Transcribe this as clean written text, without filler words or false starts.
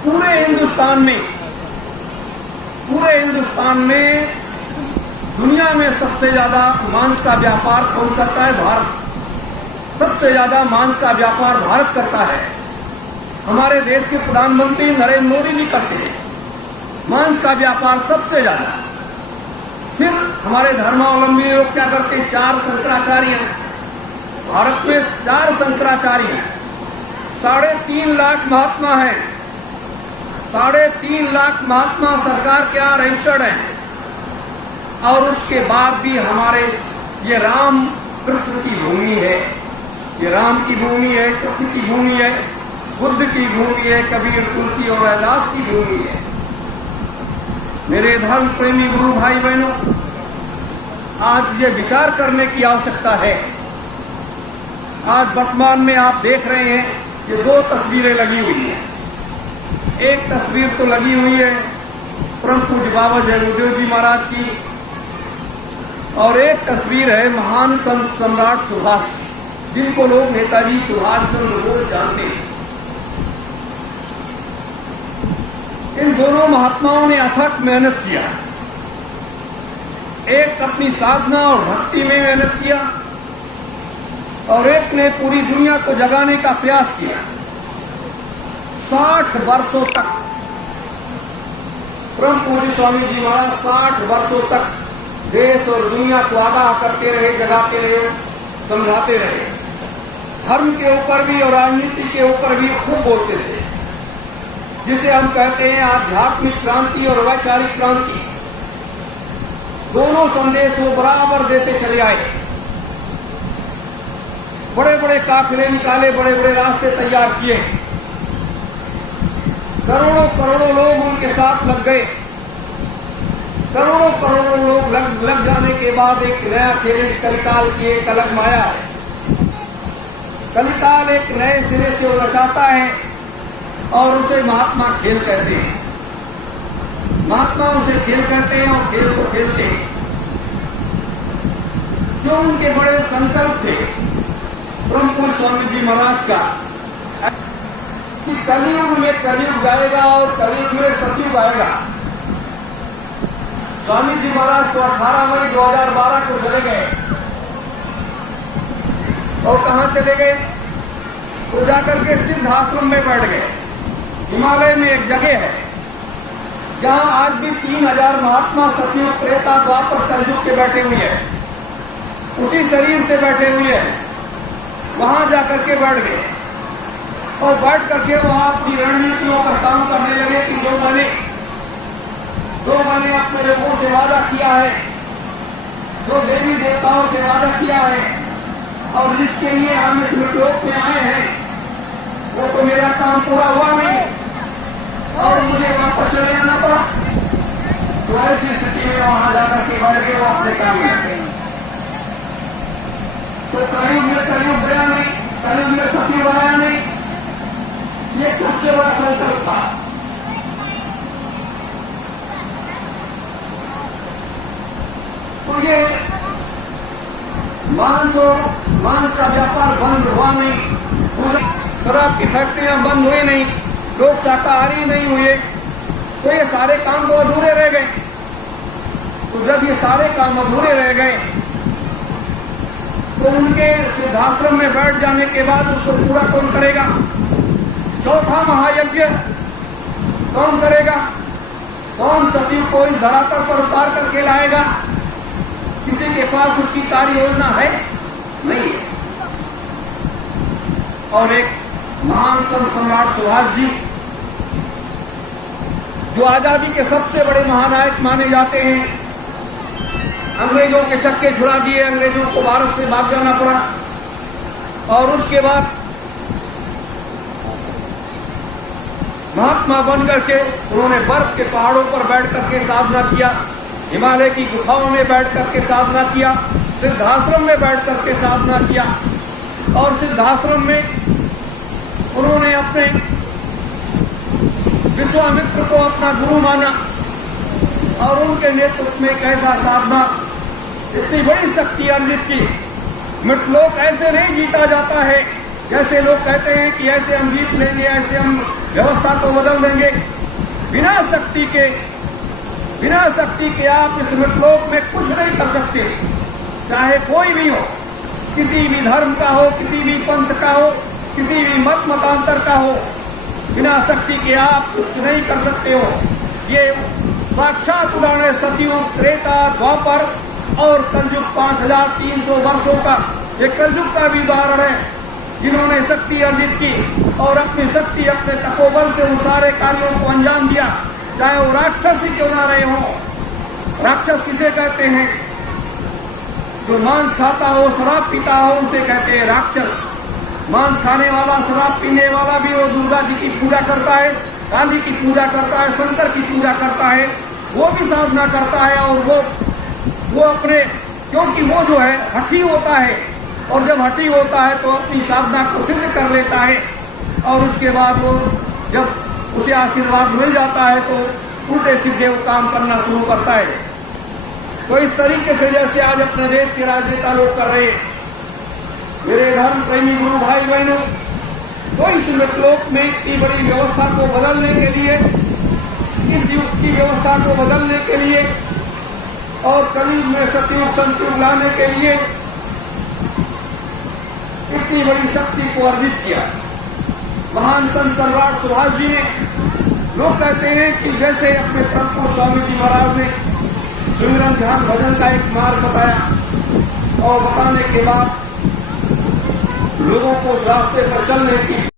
पूरे हिंदुस्तान में दुनिया में सबसे ज्यादा मांस का व्यापार कौन करता है? भारत। सबसे ज्यादा मांस का व्यापार भारत करता है। हमारे देश के प्रधानमंत्री नरेंद्र मोदी जी करते हैं मांस का व्यापार सबसे ज्यादा। फिर हमारे धर्मावलंबी लोग क्या करते हैं? 4 शंकराचार्य हैं भारत में, 4 शंकराचार्य हैं, 3.5 लाख महात्मा हैं, 3.5 लाख महात्मा सरकार के यहाँ रजिस्टर्ड हैं। और उसके बाद भी हमारे ये राम कृष्ण की भूमि है, ये राम की भूमि है, कृष्ण की भूमि है, बुद्ध की भूमि है, कबीर, तुलसी और रैदास की भूमि है। मेरे धर्म प्रेमी गुरु भाई बहनों, आज ये विचार करने की आवश्यकता है। आज वर्तमान में आप देख रहे हैं ये 2 तस्वीरें लगी हुई हैं। एक तस्वीर तो लगी हुई है परम पूज्य बाबा जयगुरुदेव जी महाराज की, और एक तस्वीर है महान संत सम्राट सुभाष की, जिनको लोग नेताजी सुभाष चंद्र बोस जानते हैं। इन दोनों महात्माओं ने अथक मेहनत किया। एक अपनी साधना और भक्ति में मेहनत किया और एक ने पूरी दुनिया को जगाने का प्रयास किया। 60 वर्षों तक परम पूज्य स्वामी जी महाराज 60 वर्षों तक देश और दुनिया को आगाह करते रहे, जगाते रहे, समझाते रहे। धर्म के ऊपर भी और राजनीति के ऊपर भी खूब बोलते थे, जिसे हम कहते हैं आध्यात्मिक क्रांति और वैचारिक क्रांति। दोनों संदेश वो बराबर देते चले आए। बड़े बड़े काफिले निकाले, बड़े बड़े रास्ते तैयार किए। करोड़ों करोड़ों लोग उनके साथ लग गए। करोड़ों करोड़ों लोग लग जाने के बाद एक नया खेल इस कलिकाल की एक अलग माया है। कलिकाल एक नए सिरे से रचाता है और उसे महात्मा खेल कहते हैं। महात्मा उसे खेल कहते हैं और खेल को खेलते हैं। जो उनके बड़े संकल्प थे परम पूज्य स्वामी जी महाराज का कि कलयुग में कलयुग आएगा और कलयुग में सतयुग आएगा। स्वामी जी महाराज तो 18 मई 2012 को चले गए। और कहां चले गए? तो जाकर के सिद्ध आश्रम में बैठ गए। हिमालय में एक जगह है जहां आज भी 3000 महात्मा सतयुग, त्रेता, द्वापर, कलयुग के बैठे हुए हैं। उसी शरीर से बैठे हुए हैं। वहां जाकर के बैठ गए और बैठ करके वहां अपनी रणनीतियों पर काम करने लगे कि जो मैंने अपने लोगों से वादा किया है, जो देवी देवताओं से वादा किया है और जिसके लिए हम इस लोक में आए हैं, वो तो मेरा काम पूरा हुआ नहीं और मुझे वापस चले जाना पड़ा। तो ऐसी स्थिति में वहां जाकर के बैठ के वो अपने काम करते हैं। तो कलयुग में कलयुग गया नहीं, कलयुग में सतयुग आया नहीं। ये सबसे बड़ा संकल्प था। तो ये मांस का व्यापार बंद हुआ नहीं, शराब की फैक्ट्रियां बंद हुई नहीं, लोग शाकाहारी नहीं हुए, तो ये सारे काम तो अधूरे रह गए। तो जब ये सारे काम अधूरे रह गए तो उनके सिद्धाश्रम में बैठ जाने के बाद उसको पूरा कौन करेगा? चौथा महायज्ञ कौन करेगा? कौन सतयुग को इस धरातल पर उतार करके लाएगा? किसी के पास उसकी कार्य योजना है? नहीं है। और एक महान संत सम्राट सुभाष जी, जो आजादी के सबसे बड़े महानायक माने जाते हैं, अंग्रेजों के चक्के छुड़ा दिए, अंग्रेजों को भारत से भाग जाना पड़ा। और उसके बाद महात्मा बन करके उन्होंने बर्फ के पहाड़ों पर बैठ करके साधना किया, हिमालय की गुफाओं में बैठ करके साधना किया, सिद्धाश्रम में बैठ करके साधना किया। और सिद्धाश्रम में उन्होंने अपने विश्वामित्र को अपना गुरु माना और उनके नेतृत्व में एक ऐसा साधना, इतनी बड़ी शक्ति अर्जित की। मृतलोक ऐसे नहीं जीता जाता है जैसे लोग कहते हैं कि ऐसे हम जीत लेंगे, ऐसे हम व्यवस्था को बदल देंगे। बिना शक्ति के आप इस मृतलोक में कुछ नहीं कर सकते, चाहे कोई भी हो, किसी भी धर्म का हो, किसी भी पंथ का हो, किसी भी मतांतर का हो। बिना शक्ति के आप कुछ नहीं कर सकते हो। ये साक्षात उदाहरण है सतयुग, त्रेता, द्वापर और कलयुग 5300 वर्षों का। ये कलयुग का भी उदाहरण है, जिन्होंने शक्ति अर्जित की और अपनी शक्ति, अपने तपोबल से उन सारे कार्यों को अंजाम दिया, चाहे वो राक्षस ही क्यों ना रहे हों। राक्षस किसे कहते हैं? जो मांस खाता हो, शराब पीता हो, उसे कहते हैं राक्षस। मांस खाने वाला, शराब पीने वाला भी वो दुर्गा जी की पूजा करता है, काली की पूजा करता है, शंकर की पूजा करता है, वो भी साधना करता है। और वो अपने, क्योंकि वो जो है हठी होता है, और जब हठी होता है तो अपनी साधना को सिद्ध कर लेता है, और उसके बाद वो जब उसे आशीर्वाद मिल जाता है तो उल्टे सीधे वो काम करना शुरू करता है। तो इस तरीके से जैसे आज अपने देश के राजनेता लोग कर रहे हैं, मेरे धर्म प्रेमी गुरु भाई बहनों, तो इस मृतलोक में इतनी बड़ी व्यवस्था को बदलने के लिए, इस युग की व्यवस्था को बदलने के लिए और कलयुग में सतयुग संतयुग लाने के लिए इतनी बड़ी शक्ति को अर्जित किया। महान संत सम्राट सुभाष जी ने, लोग कहते हैं कि जैसे अपने प्रभु स्वामी जी महाराज ने सुमिरन ध्यान भजन का एक मार्ग बताया और बताने के बाद लोगों को रास्ते पर चलने की